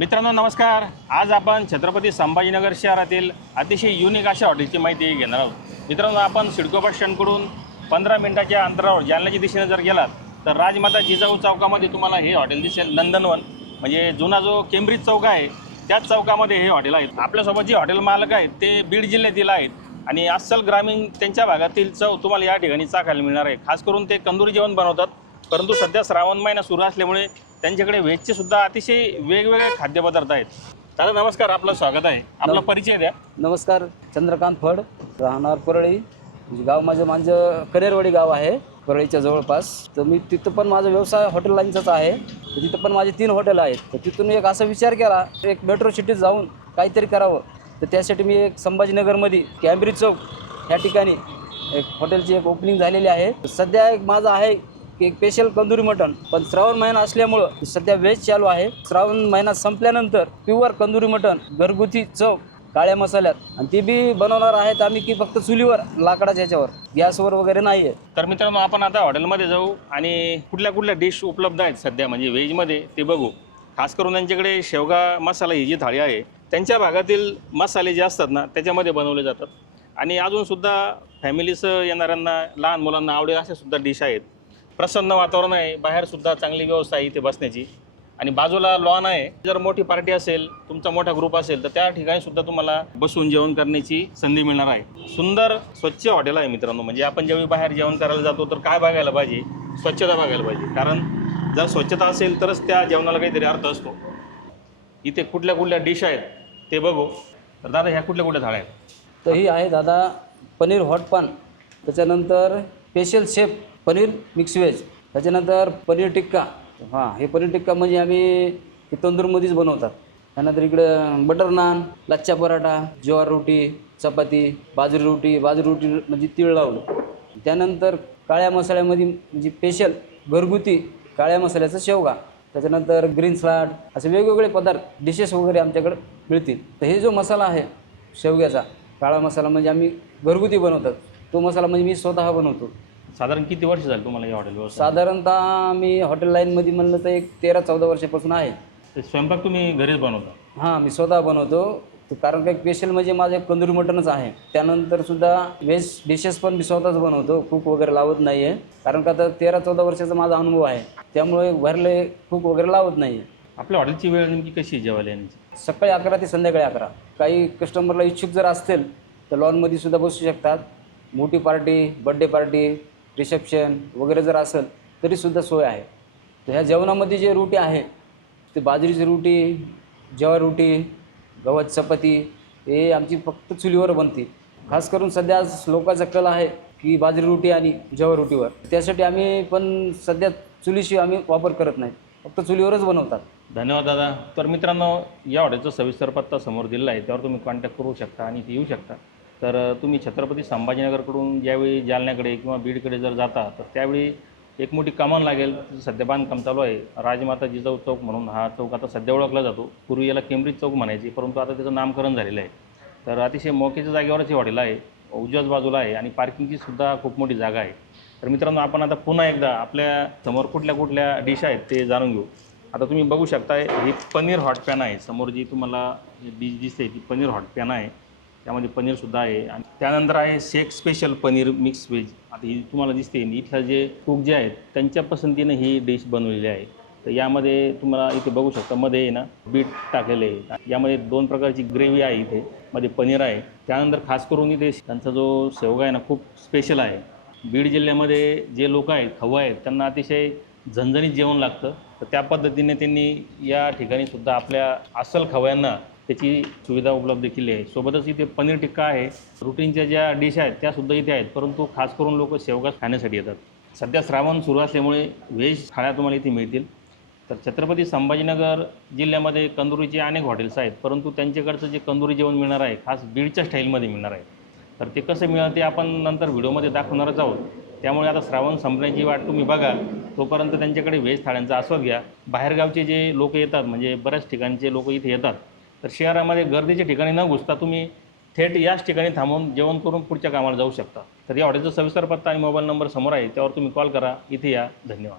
मित्रांनो नमस्कार. आज आपण छत्रपती संभाजीनगर शहरातील अतिशय युनिक अशा हॉटेलची माहिती घेणार आहोत. मित्रांनो आपण सिडको बस स्टँडकडून पंधरा मिनिटाच्या अंतरावर जालन्याच्या दिशेने जर गेलात तर राजमाता जिजाऊ चौकामध्ये तुम्हाला हे हॉटेल दिसेल नंदनवन. म्हणजे जुना जो केम्ब्रिज चौक आहे त्याच चौकामध्ये हे हॉटेल आहेत. आपल्यासोबत जे हॉटेल मालक आहेत ते बीड जिल्ह्यातील आहेत. आणि अस्सल ग्रामीण त्यांच्या भागातील चव तुम्हाला या ठिकाणी चाखायला मिळणार आहे. खास करून ते कंदूर जेवण बनवतात. परंतु सध्या श्रावण महिना सुरू असल्यामुळे त्यांच्याकडे व्हेजचे सुद्धा अतिशय वेगवेगळे खाद्यपदार्थ आहेत. दादा नमस्कार. आपलं स्वागत आहे. आपला परिचय द्या. नमस्कार. चंद्रकांत फड. राहणार परळी. म्हणजे गाव माझं माझं कनेरवाडी गाव आहे परळीच्या जवळपास. तर मी तिथं पण माझा व्यवसाय हॉटेल लाईनचाच आहे. तर तिथं पण माझे तीन हॉटेल आहेत. तर तिथून एक असा विचार केला एक मेट्रो सिटीत जाऊन काहीतरी करावं. तर त्यासाठी मी एक संभाजीनगरमध्ये कॅम्ब्रिज चौक ह्या ठिकाणी एक हॉटेलची एक ओपनिंग झालेली आहे. सध्या एक माझं आहे एक स्पेशल कंदुरी मटण. पण श्रावण महिना असल्यामुळं सध्या व्हेज चालू आहे. श्रावण महिना संपल्यानंतर प्युअर कंदुरी मटण घरगुती चव काळ्या मसाल्यात. आणि ती बी बनवणार आहेत आम्ही की फक्त चुलीवर लाकडाच्या याच्यावर गॅसवर वगैरे नाही आहे तर मित्रांनो आपण आता हॉटेलमध्ये जाऊ आणि कुठल्या कुठल्या डिश उपलब्ध आहेत सध्या? म्हणजे व्हेजमध्ये ते बघू. खास करून त्यांच्याकडे शेवगा मसाला ही जी थाळी आहे त्यांच्या भागातील मसाले जे असतात ना त्याच्यामध्ये बनवले जातात. आणि अजूनसुद्धा फॅमिलीसह येणाऱ्यांना लहान मुलांना आवडेल अशा सुद्धा डिश आहेत. प्रसन्न वातावरण आहे. बाहेरसुद्धा चांगली व्यवस्था आहे इथे बसण्याची. आणि बाजूला लॉन आहे. जर मोठी पार्टी असेल तुमचा मोठा ग्रुप असेल तर त्या ठिकाणी सुद्धा तुम्हाला बसून जेवण करण्याची संधी मिळणार आहे. सुंदर स्वच्छ हॉटेल आहे मित्रांनो. म्हणजे आपण ज्यावेळी बाहेर जेवण करायला जातो तर काय बघायला पाहिजे? स्वच्छता बघायला पाहिजे. कारण जर स्वच्छता असेल तरच त्या जेवणाला काहीतरी अर्थ असतो. इथे कुठल्या कुठल्या डिश आहेत ते बघू. तर दादा ह्या कुठल्या कुठल्या थाळ्या आहेत? तर ही आहे दादा पनीर हॉट पान. त्याच्यानंतर special chef paneer mix veg त्याच्यानंतर पनीर टिक्का. हां हे पनीर टिक्का म्हणजे आम्ही हे तंदूरमध्येच बनवतात. त्यानंतर इकडं बटर नान लच्छा पराठा ज्वार रोटी चपाती बाजरी रोटी बाजरी रोटी म्हणजे तीळ लावलं. त्यानंतर काळ्या मसाल्यामध्ये म्हणजे स्पेशल घरगुती काळ्या मसाल्याचा शेवगा. त्याच्यानंतर ग्रीन सलाड असे वेगवेगळे पदार्थ डिशेस वगैरे आमच्याकडे मिळतील. तर हे जो मसाला आहे शेवग्याचा काळा मसाला म्हणजे आम्ही घरगुती बनवतात. तो मसाला म्हणजे मी स्वतः बनवतो. साधारण किती वर्ष झाली तुम्हाला या हॉटेल साधारणतः मी हॉटेल लाईनमध्ये म्हणलं तर एक तेरा चौदा वर्षापासून आहे. ते स्वयंपाक तुम्ही घरीच बनवता? हां मी स्वतः बनवतो. तर कारण काही स्पेशल म्हणजे माझं एक कंदुरी मटणच आहे. त्यानंतर सुद्धा व्हेज डिशेस पण मी स्वतःच बनवतो. कुक वगैरे लावत नाही आहे कारण का तर तेरा चौदा वर्षाचा माझा अनुभव आहे. त्यामुळे भरले कुक वगैरे लावत नाही आहे आपल्या हॉटेलची वेळ नेमकी कशी आहे जेवायला येण्याची? सकाळी अकरा ते संध्याकाळी अकरा. काही कस्टमरला इच्छुक जर असतील तर लॉनमध्ये सुद्धा बसू शकतात. मोठी पार्टी बड्डे पार्टी रिसेप्शन वगैरे जर असेल तरीसुद्धा सोय आहे. तर ह्या जेवणामध्ये जे रोटी आहे ते बाजरीची रोटी ज्वार रोटी गव्हाची चपाती हे आमची फक्त चुलीवर बनते. खास करून सध्या लोकांचा कल आहे की बाजरी रोटी आणि ज्वार रोटीवर. त्यासाठी आम्ही पण सध्या चुलीशिवाय आम्ही वापर करत नाही. फक्त चुलीवरच बनवतात. धन्यवाद दादा. तर मित्रांनो या हॉटेलचा सविस्तर पत्ता समोर दिलेला आहे. त्यावर तुम्ही कॉन्टॅक्ट करू शकता आणि इथे येऊ शकता. तर तुम्ही छत्रपती संभाजीनगरकडून ज्यावेळी जालन्याकडे किंवा बीडकडे जर जाता तर त्यावेळी एक मोठी कमान लागेल सध्या बांधकाम चालू आहे. राजमाता जिजाऊ चौक म्हणून हा चौक आता सध्या ओळखला जातो. पूर्वी याला केम्ब्रिज चौक म्हणायची परंतु आता त्याचं नामकरण झालेलं आहे. तर अतिशय मोक्याच्या जागेवरच हे हॉटेल आहे. उजव्याच बाजूला आहे आणि पार्किंगची सुद्धा खूप मोठी जागा आहे. तर मित्रांनो आपण आता पुन्हा एकदा आपल्यासमोर कुठल्या कुठल्या डिश आहेत ते जाणून घेऊ. आता तुम्ही बघू शकताय ही पनीर हॉट पॅन आहे. समोर जी तुम्हाला डिश दिसते ती पनीर हॉट पॅन आहे. त्यामध्ये पनीरसुद्धा आहे. आणि त्यानंतर आहे shake special paneer mix veg आता ही तुम्हाला दिसते इथल्या जे कुक जे आहेत त्यांच्या पसंतीनं ही डिश बनवलेली आहे. तर यामध्ये तुम्हाला इथे बघू शकता मध्ये आहे ना बीट टाकलेले आहे. यामध्ये दोन प्रकारची ग्रेव्ही आहे इथे. मध्ये पनीर आहे. त्यानंतर खास करून इथे त्यांचा जो शेवगा आहे ना खूप स्पेशल आहे. बीड जिल्ह्यामध्ये जे लोक आहेत खवं आहेत त्यांना अतिशय झणझणीत जेवण लागतं. तर त्या पद्धतीने त्यांनी या ठिकाणी सुद्धा आपल्या अस्सल खवयांना त्याची सुविधा उपलब्ध केली आहे. सोबतच इथे पनीर टिक्का आहे. रुटीनच्या ज्या डिश आहेत त्यासुद्धा इथे आहेत. परंतु खास करून लोक शेवगा खाण्यासाठी येतात. सध्या श्रावण सुरू असल्यामुळे व्हेज थाळ्या तुम्हाला इथे मिळतील. तर छत्रपती संभाजीनगर जिल्ह्यामध्ये कंदुरीचे अनेक हॉटेल्स आहेत. परंतु त्यांच्याकडचं जे कंदुरी जेवण मिळणार आहे खास बीडच्या स्टाईलमध्ये मिळणार आहे. तर ते कसं मिळणार ते आपण नंतर व्हिडिओमध्ये दाखवणारच आहोत. त्यामुळे आता श्रावण संपण्याची वाट तुम्ही बघा. तोपर्यंत त्यांच्याकडे व्हेज थाळ्यांचा आस्वाद घ्या. बाहेरगावचे जे लोक येतात म्हणजे बऱ्याच ठिकाणचे लोक इथे येतात. तर शहरामध्ये गर्दीच्या ठिकाणी न घुसता तुम्ही थेट याच ठिकाणी थांबून जेवण करून पुढच्या कामाला जाऊ शकता. तर या हॉटेलचा सविस्तर पत्ता आणि मोबाईल नंबर समोर आहे त्यावर तुम्ही कॉल करा. इथे या. धन्यवाद.